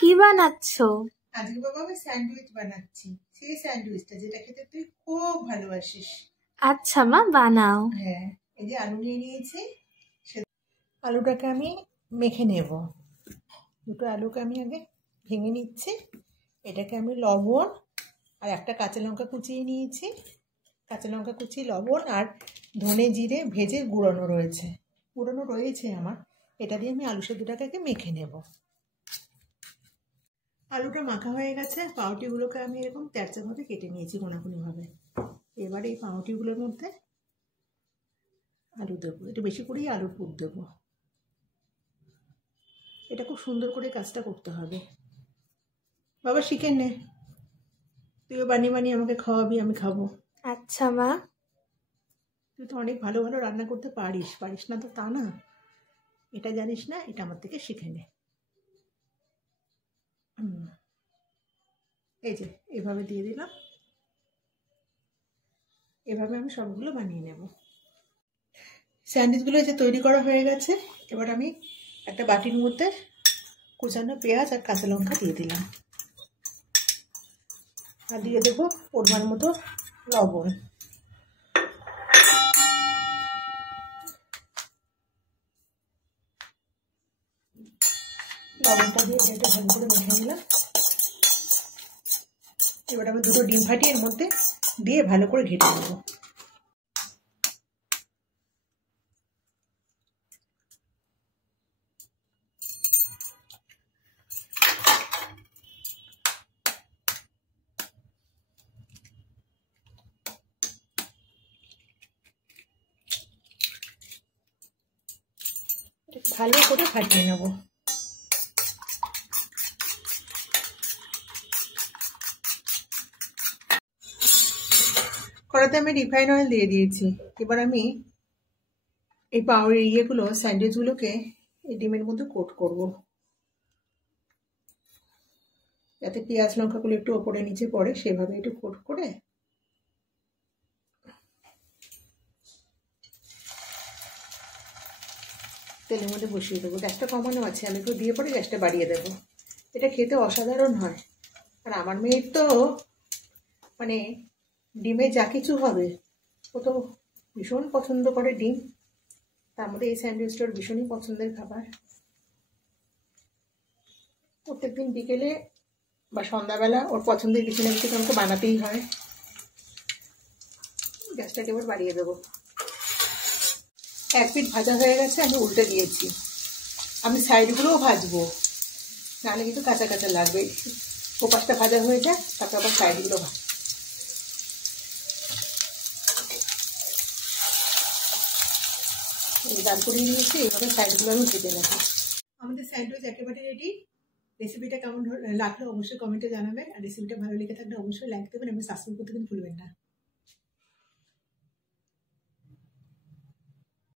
কি বানাচ্ছো? আজকে বাবা আমি স্যান্ডউইচ বানাচ্ছি। সেই স্যান্ডউইচটা যেটা খেতে তুই খুব ভালোবাসিস। আচ্ছা মা, বানাও। হ্যাঁ, এই যে আলু নিয়ে নিয়েছি, আলুটাকে আমি মেখে নেব। দুটো আলুকে আমি আগে ভেঙে নিচ্ছি। এটাকে আমি লবণ আর একটা কাঁচা লঙ্কা কুচিয়ে নিয়েছি। কাঁচা লঙ্কা কুচি, লবণ আর ধনে জিরে ভেজে গুঁড়ানো রয়েছে আমার। এটা দিয়ে আমি আলু সেদ্ধটাকে মেখে নেব। আলুটা মাখা হয়ে গেছে। পাউরুটিগুলোকে আমি এরকম তেরচাভাবে কেটে নিয়েছি, কোনাকুনিভাবে। এবার এই পাউরুটিগুলোর মধ্যে আলু দেবো, একটু বেশি করেই আলুর পুর দেবো। এটা খুব সুন্দর করে কাজটা করতে হবে। বাবা শিখে নে, তুইও বানিয়ে বানিয়ে আমাকে খাওয়াবি, আমি খাবো। আচ্ছা মা। তুই তো অনেক ভালো ভালো রান্না করতে পারিস না তো তা না। এটা জানিস না, এটা আমার থেকে শিখে নে। এই যে এভাবে দিয়ে দিলাম। এভাবে আমি সবগুলো বানিয়ে নেব। স্যান্ডউইচগুলো যে তৈরি করা হয়ে গেছে, এবার আমি একটা বাটির মধ্যে কুচানো পেঁয়াজ আর কাঁচা লঙ্কা দিয়ে দিলাম। আর দিয়ে দেবো পরিমাণ মতো লবণ। লবণটা দিয়ে এটা ভালো করে মেখে নিলাম। এবার আমি দুটো ডিম ফাটিয়ে এর মধ্যে দিয়ে ভালো করে ঘেটে নেব। ভালো করে ফাটিয়ে নেব। কড়াতে আমি রিফাইন অয়েল দিয়ে দিয়েছি। এবার আমি এই স্যান্ডউইচগুলোকে এই ডিমের মধ্যে কোট করব, যাতে পেঁয়াজ লঙ্কাগুলো একটু ওপরে নিচে পড়ে, সেভাবে একটু কোট করে তেলের মধ্যে বসিয়ে দেবো। গ্যাসটা কমানো আছে, আমি একটু দিয়ে পরে গ্যাসটা বাড়িয়ে দেবো। এটা খেতে অসাধারণ হয়। আর আমার মেয়ের তো মানে ডিমে যা কিছু হবে, ও তো ভীষণ পছন্দ করে ডিম। তার মধ্যে এই স্যান্ডউইচটার ভীষণই পছন্দের খাবার। প্রত্যেকদিন বিকেলে বা সন্ধ্যাবেলা ওর পছন্দের কিছু না কিছু আমাকে বানাতেই হয়। গ্যাসটাকে এবার বাড়িয়ে দেবো। এক পিঠ ভাজা হয়ে গেছে, আমি উল্টে দিয়েছি। আমি সাইডগুলোও ভাজবো, নাহলে কিন্তু কাঁচা কাঁচা লাগবে। ওপাশটা ভাজা হয়ে যায়, তারপর আবার সাইডগুলো ভাজ। দাঁড় করিয়ে নিয়েছি, এইভাবে সাইডগুলো আমি ভেজে নেবো। আমাদের স্যান্ডউইচ একেবারে রেডি। রেসিপিটা কেমন লাগলো অবশ্যই কমেন্টে জানাবেন। আর রেসিপিটা ভালো লেগে থাকলে অবশ্যই লাইক দেবেন এবং সাবস্ক্রাইব করতে কিন্তু ভুলবেন না।